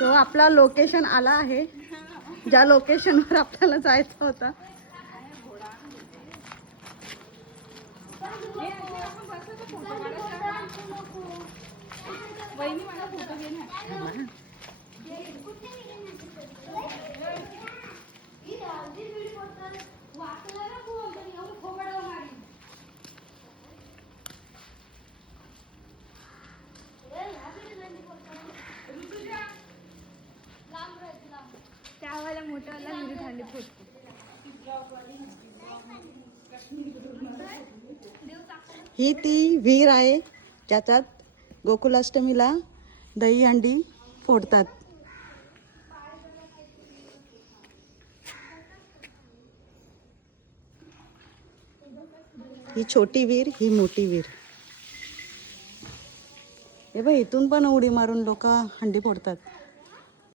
So आपला location आला आहे, ज्या लोकेशनवर आपल्याला जायचं होतं. त्यावाला मोठ्यावाला विहिरीत हंडी फोडतो. ही ती विहीर आहे ज्याच्यात गोकुलाष्टमीला दहीहंडी फोडतात. ही छोटी विहीर, ही मोठी विहीर. हे बघ, इथून पण उडी मारून लोक हंडी फोडतात.